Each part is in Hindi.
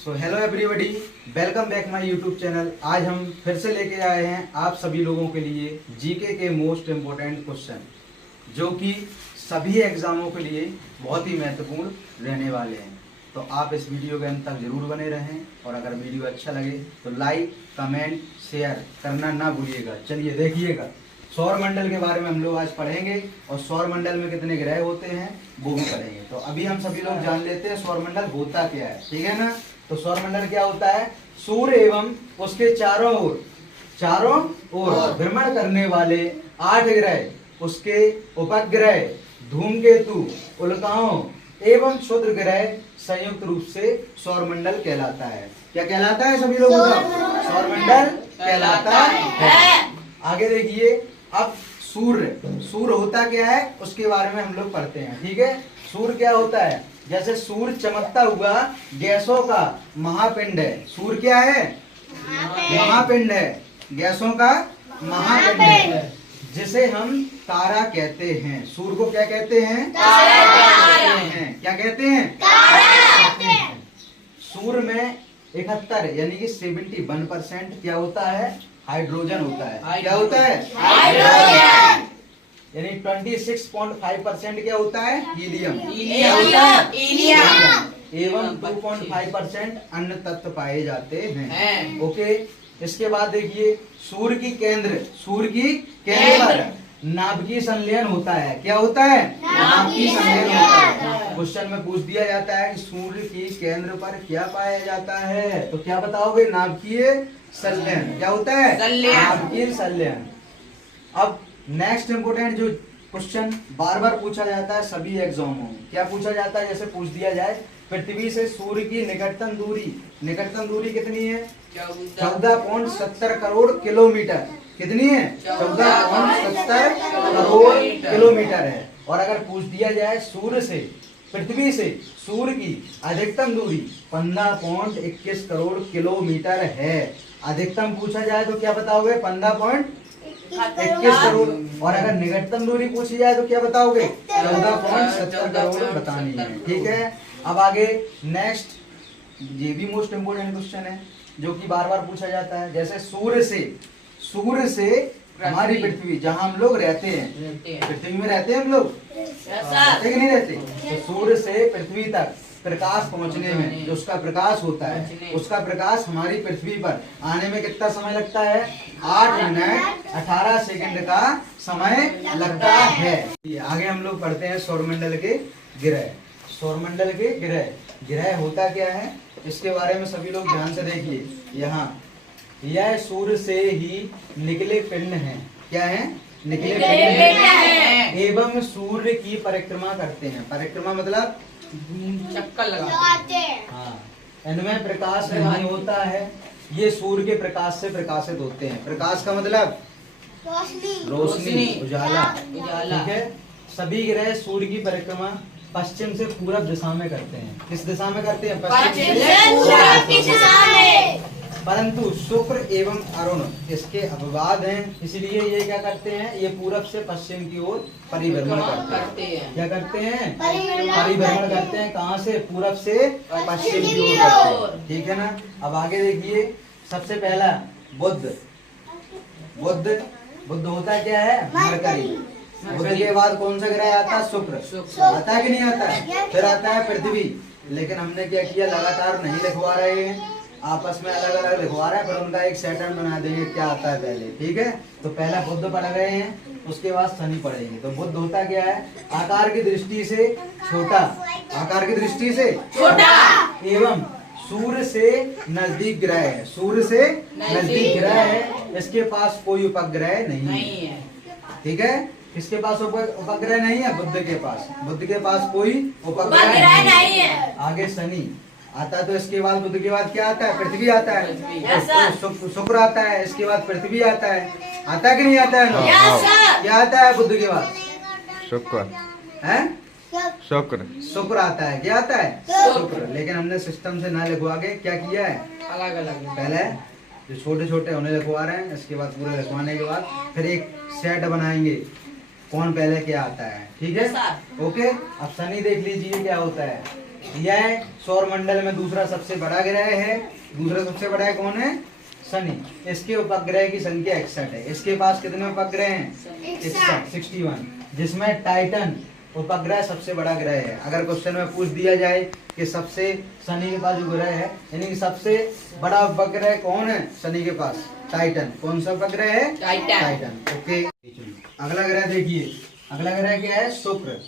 So hello everybody, welcome back my YouTube channel. आज हम फिर से लेके आए हैं आप सभी लोगों के लिए जीके के मोस्ट इम्पोर्टेंट क्वेश्चन, जो कि सभी एग्जामों के लिए बहुत ही महत्वपूर्ण रहने वाले हैं। तो आप इस वीडियो के अंत तक जरूर बने रहें और अगर वीडियो अच्छा लगे तो लाइक, कमेंट, शेयर करना ना भूलिएगा। चलिए देखिएगा, सौर मंडल के बारे में हम लोग आज पढ़ेंगे और सौर मंडल में कितने ग्रह होते हैं वो भी पढ़ेंगे। तो अभी हम सभी लोग जान लेते हैं सौर मंडल होता क्या है, ठीक है ना। तो सौर मंडल क्या होता है? सूर्य एवं उसके चारों ओर भ्रमण करने वाले 8 ग्रह, उसके उपग्रह, धूमकेतु, उल्काओं एवं क्षुद्र ग्रह संयुक्त रूप से सौर मंडल कहलाता है। क्या कहलाता है सभी लोगों का? सौर मंडल कहलाता है। आगे देखिए, अब सूर्य होता क्या है उसके बारे में हम लोग पढ़ते हैं, ठीक है। सूर्य क्या होता है? जैसे सूर्य चमकता हुआ गैसों का महापिंड है। सूर्य क्या है? महापिंड है, गैसों का महापिंड है, जिसे हम तारा कहते हैं। सूर्य को क्या कहते हैं? क्या कहते हैं? सूर्य में 71 यानी कि 71% क्या होता है? हाइड्रोजन होता है। क्या होता है? हाइड्रोजन। यानी 26.5% क्या होता है? हीलियम। एवं 2.5% अन्य तत्व पाए जाते हैं। ओके, इसके बाद देखिए, सूर्य की केंद्र पर नाभिकीय संलयन होता है। क्या होता है? नाभिकीय संलयन होता है। क्वेश्चन में पूछ दिया जाता है कि सूर्य की केंद्र पर क्या पाया जाता है, तो क्या बताओगे? नाभिकीय संलयन। क्या होता है? नाभिकीय संलयन। अब नेक्स्ट इंपोर्टेंट जो क्वेश्चन बार बार पूछा जाता है सभी एग्जामों में, क्या पूछा जाता है? जैसे पूछ दिया जाए, पृथ्वी से सूर्य की निकटतम दूरी कितनी है? 14.70 करोड़ किलोमीटर। कितनी है? 14.70 करोड़ किलोमीटर है। और अगर पूछ दिया जाए पृथ्वी से सूर्य की अधिकतम दूरी 15.21 करोड़ किलोमीटर है। अधिकतम पूछा जाए तो क्या बताओगे? 15.21 करोड़। और अगर निकटतम दूरी पूछी जाए तो क्या बताओगे? 14.70 करोड़ बतानी है, ठीक है। अब आगे नेक्स्ट, ये भी मोस्ट इम्पोर्टेंट क्वेश्चन है जो कि बार बार पूछा जाता है। जैसे सूर्य से हमारी पृथ्वी, जहाँ हम लोग रहते हैं, पृथ्वी में रहते हैं हम लोग, रहते कि नहीं रहते? तो सूर्य से पृथ्वी तक प्रकाश पहुंचने में जो उसका प्रकाश होता है, उसका प्रकाश हमारी पृथ्वी पर आने में कितना समय लगता है? 8 मिनट 18 सेकंड का समय लगता है। आगे हम लोग पढ़ते हैं सौरमंडल के ग्रह। सौरमंडल के ग्रह होता क्या है इसके बारे में सभी लोग ध्यान से देखिए। यहाँ यह सूर्य से ही निकले पिंड हैं। क्या है? निकले पिंड हैं। एवं सूर्य की परिक्रमा करते हैं। परिक्रमा मतलब चक्कर लगाते हैं। हाँ, इनमें प्रकाश नहीं होता है, ये सूर्य के प्रकाश से प्रकाशित होते हैं। प्रकाश का मतलब रोशनी, उजाला, ठीक है। सभी ग्रह सूर्य की परिक्रमा पश्चिम से पूरब दिशा में करते हैं। किस दिशा में करते हैं? पश्चिम से पूरब दिशा में। परंतु शुक्र एवं अरुण इसके अपवाद हैं, इसलिए ये क्या करते हैं? ये पूरब से पश्चिम की ओर परिभ्रमण करते हैं। क्या करते हैं? परिभ्रमण करते हैं। कहाँ से? पूरब से पश्चिम की ओर, ठीक है ना। अब आगे देखिए, सबसे पहला बुध होता क्या है? मरकरी। बुध के बाद कौन सा ग्रह आता है? शुक्र। आता है कि नहीं आता है? फिर आता है पृथ्वी। लेकिन हमने क्या किया, लगातार नहीं लिखवा रहे हैं, आपस में अलग अलग लिखवा रहे हैं, पर उनका एक सेटअप बना देंगे क्या आता है पहले, ठीक है। तो पहला बुध पढ़ रहे हैं, उसके बाद शनि पढ़ेंगे। तो बुध होता क्या है? आकार की दृष्टि से छोटा, एवं सूर्य से नजदीक ग्रह है। सूर्य से नजदीक ग्रह है, इसके पास कोई उपग्रह नहीं है, ठीक है। किसके पास उपग्रह नहीं है? बुध के पास कोई उपग्रह नहीं है। आगे शनि आता, तो इसके बाद बुध के बाद क्या आता है? पृथ्वी आता है। तो शुक्र आता है, इसके बाद पृथ्वी आता है। आता कि नहीं आता है? क्या आता है बुध के बाद? शुक्र आता है। क्या आता है? शुक्र। लेकिन हमने सिस्टम से ना लिखवा के क्या किया है? अलग अलग, पहले जो छोटे छोटे उन्हें लिखवा रहे हैं, इसके बाद पूरे लिखवाने के बाद फिर एक सेट बनाएंगे कौन पहले क्या आता है, ठीक है। ओके, अब शनि देख लीजिए क्या होता है। यह सौरमंडल में दूसरा सबसे बड़ा ग्रह है। दूसरा सबसे बड़ा है कौन है? शनि। इसके उपग्रह की संख्या 61 है। इसके पास कितने उपग्रह हैं? 61, जिसमें टाइटन उपग्रह सबसे बड़ा ग्रह है। अगर क्वेश्चन में पूछ दिया जाए कि सबसे शनि के पास जो ग्रह है, यानी कि सबसे बड़ा उपग्रह कौन है शनि के पास? टाइटन। कौन सा उपग्रह है? टाइटन। ओके, अगला ग्रह देखिए। अगला ग्रह क्या है? शुक्र।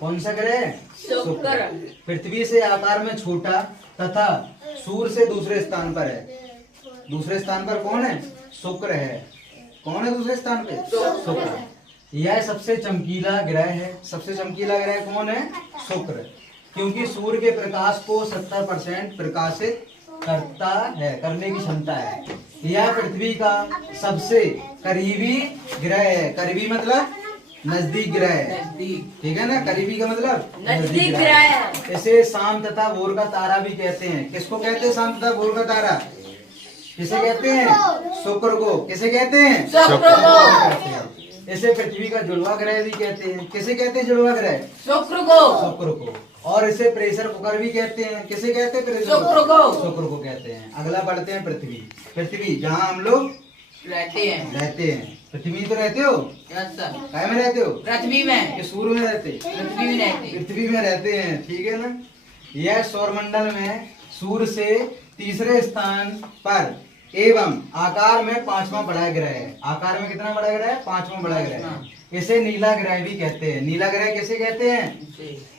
कौन सा ग्रह है? शुक्र। पृथ्वी से आकार में छोटा तथा सूर्य से दूसरे स्थान पर है। दूसरे स्थान पर कौन है? शुक्र है। कौन है दूसरे स्थान पे? शुक्र। यह सबसे चमकीला ग्रह है। सबसे चमकीला ग्रह कौन है? शुक्र, क्योंकि सूर्य के प्रकाश को 70% प्रकाशित करता है, करने की क्षमता है। यह पृथ्वी का सबसे करीबी ग्रह है। करीबी मतलब नजदीक ग्रह है, ठीक है ना? करीबी का मतलब नजदीक ग्रह है। इसे शाम तथा भोर का तारा भी कहते हैं। किसको कहते हैं शाम तथा भोर का तारा? किसे कहते हैं? शुक्र को। किसे कहते हैं? शुक्र को। इसे पृथ्वी का जुड़वा ग्रह भी कहते हैं। किसे कहते हैं जुड़वा ग्रह? शुक्र को। शुक्र को। और इसे प्रेशर कुकर भी कहते हैं। किसे कहते हैं? प्रेशर शुक्र को। शुक्र को कहते हैं। अगला बढ़ते हैं पृथ्वी। पृथ्वी जहाँ हम लोग रहते हैं। पृथ्वी तो रहते हो? काय में रहते हो? पृथ्वी में। कि सूर्य में रहते? पृथ्वी में रहते हैं, ठीक है ना? यह सौरमंडल में सूर्य से तीसरे स्थान पर एवं आकार में 5वां बड़ा ग्रह है। आकार में कितना बड़ा ग्रह है? 5वां बड़ा ग्रह है। इसे नीला ग्रह भी कहते हैं। नीला ग्रह किसे कहते हैं?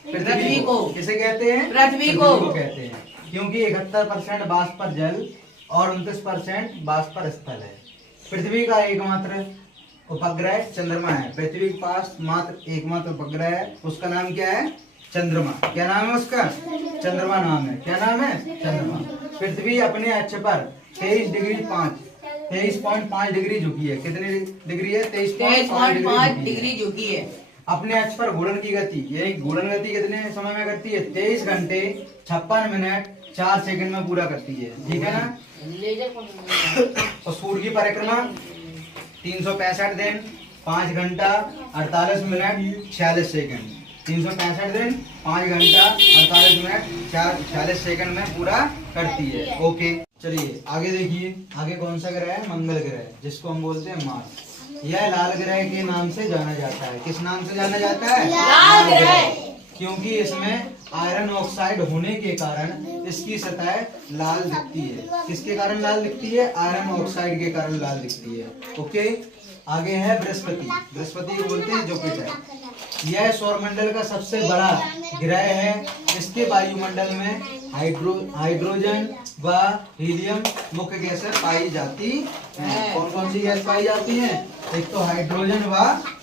पृथ्वी को। किसे कहते हैं? पृथ्वी को कहते हैं, क्योंकि 71% वाष्प पर जल और 29% वाष्प पर स्थल है। पृथ्वी का एकमात्र उपग्रह चंद्रमा है। पृथ्वी के पास मात्र एकमात्र उपग्रह है, उसका नाम क्या है? चंद्रमा। क्या नाम है उसका? चंद्रमा नाम है। क्या नाम है? चंद्रमा। पृथ्वी अपने अक्ष पर 23.5 डिग्री झुकी है। कितनी डिग्री है? 23.5 डिग्री झुकी है। अपने अक्ष पर घूर्णन की गति, यही घूर्णन गति कितने समय में करती है? 23 घंटे 56 मिनट 4 सेकंड में पूरा करती है, ठीक है ना? और सूर्य की परिक्रमा 365 दिन 5 घंटा 48 मिनट 46 सेकंड। 365 दिन 5 घंटा 48 मिनट 46 सेकंड में पूरा करती है। ओके, चलिए आगे देखिए। आगे कौन सा ग्रह है? मंगल ग्रह, जिसको हम बोलते हैं मार्स। यह लाल ग्रह के नाम से जाना जाता है। किस नाम से जाना जाता है? लाल ग्रह। क्योंकि इसमें आयरन ऑक्साइड होने के कारण इसकी सतह लाल दिखती है। किसके कारण लाल दिखती है? आयरन ऑक्साइड के कारण लाल दिखती है। ओके, आगे है बृहस्पति। बृहस्पति को बोलते हैं जुपिटर। यह सौरमंडल का सबसे बड़ा ग्रह है। इसके वायुमंडल में हाइड्रोजन व हीलियम मुख्य गैसें पाई जाती हैं। कौन कौन सी गैस पाई जाती हैं? एक तो हाइड्रोजन व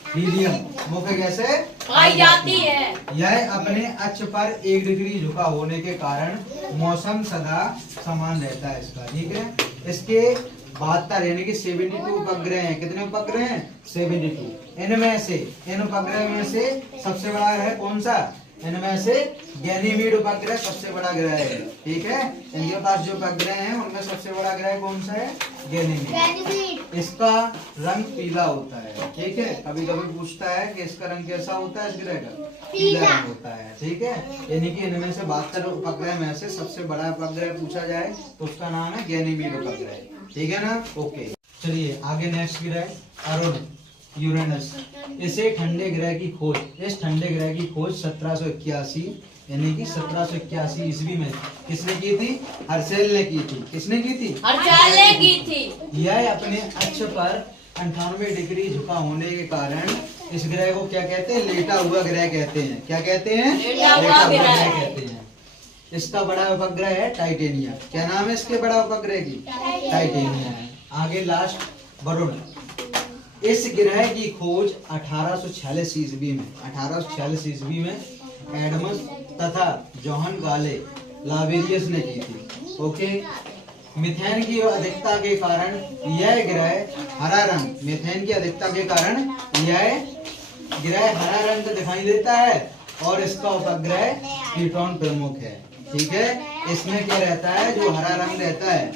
हीलियम मुख्य गैसें पाई जाती है। यह अपने अक्ष पर 1 डिग्री झुका होने के कारण मौसम सदा समान रहता है इसका, ठीक है? इसके 72 यानी कि 72 उपग्रह हैं। कितने उपग्रह हैं? 72। इनमें से इन उपग्रह में से सबसे बड़ा है कौन सा? इनमें से गैनीमीड उपग्रह सबसे बड़ा ग्रह है, ठीक है? इनके पास जो उपग्रह हैं उनमें सबसे बड़ा ग्रह कौन सा है? गैनीमीड। इसका रंग पीला होता है, ठीक है? कभी कभी पूछता है कि इसका रंग कैसा होता है? इस ग्रह का पीला रंग होता है, ठीक है? यानी कि इनमें से 72 उपग्रह में से सबसे बड़ा उपग्रह पूछा जाए तो उसका नाम है गैनीमीड उपग्रह, ठीक है ना? ओके, चलिए आगे नेक्स्ट ग्रह अरुण, यूरेनस। इसे ठंडे ग्रह की खोज, इस ठंडे ग्रह की खोज 1781 यानी कि 1781 ईस्वी में किसने की थी? हर्शेल ने की थी। किसने की थी? हर्शेल ने की थी। यह अपने अक्ष पर 98 डिग्री झुका होने के कारण इस ग्रह को क्या कहते हैं? लेटा हुआ ग्रह कहते हैं। क्या कहते हैं? लेटा हुआ ग्रह कहते हैं। इसका बड़ा उपग्रह है टाइटेनिया। क्या नाम है इसके बड़ा उपग्रह की? टाइटेनिया है। आगे लास्ट वरुण। इस ग्रह की खोज 1846 ईस्वी में एडमस तथा जोहन गाले लावेरियस ने की थी। ओके, मीथेन की अधिकता के कारण यह ग्रह हरा रंग, मीथेन की अधिकता के कारण यह ग्रह हरा रंग का दिखाई देता है और इसका उपग्रह प्लूटोन प्रमुख है, ठीक है? इसमें क्या रहता है? जो हरा रंग रहता है,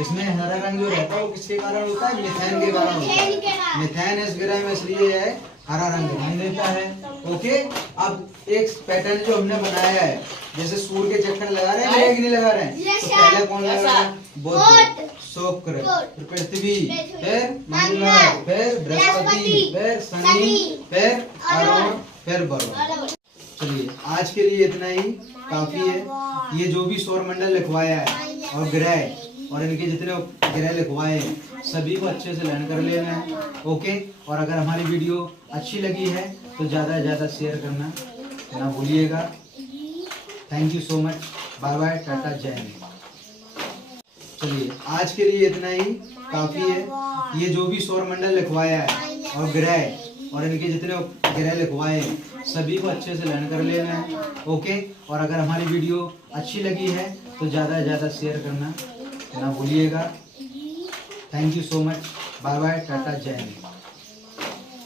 इसमें हरा रंग जो रहता है वो किसके कारण होता है? मीथेन के कारण होता है। मीथेन इस ग्रह में इसलिए है हरा रंग दिखाई देता है। ओके, अब एक पैटर्न जो हमने बनाया है, जैसे सूर्य के चक्कर लगा रहे हैं कि नहीं लगा रहे हैं, तो पहले कौन लगा रहा है? बुध, शुक्र, फिर पृथ्वी, फिर मंगल, फिर बृहस्पति, फिर शनि, फिर अरुण, फिर वरुण। चलिए आज के लिए इतना ही काफी है। ये जो भी सौरमंडल लिखवाया है और ग्रह और इनके जितने ग्रह लिखवाए हैं सभी को अच्छे से लर्न कर लेना है। ओके, और अगर हमारी वीडियो अच्छी लगी है तो ज़्यादा से ज़्यादा शेयर करना ना भूलिएगा। Thank you so much, bye bye, tata, Jai Hind. चलिए आज के लिए इतना ही काफी है। ये जो भी सौरमंडल लिखवाया है और ग्रह और इनके जितने ग्रह लिखवाए हैं सभी को अच्छे से लर्न कर लेना है। ओके, और अगर हमारी वीडियो अच्छी लगी है तो ज़्यादा से ज़्यादा शेयर करना ना भूलिएगा। Thank you so much, bye bye, tata, Jai Hind.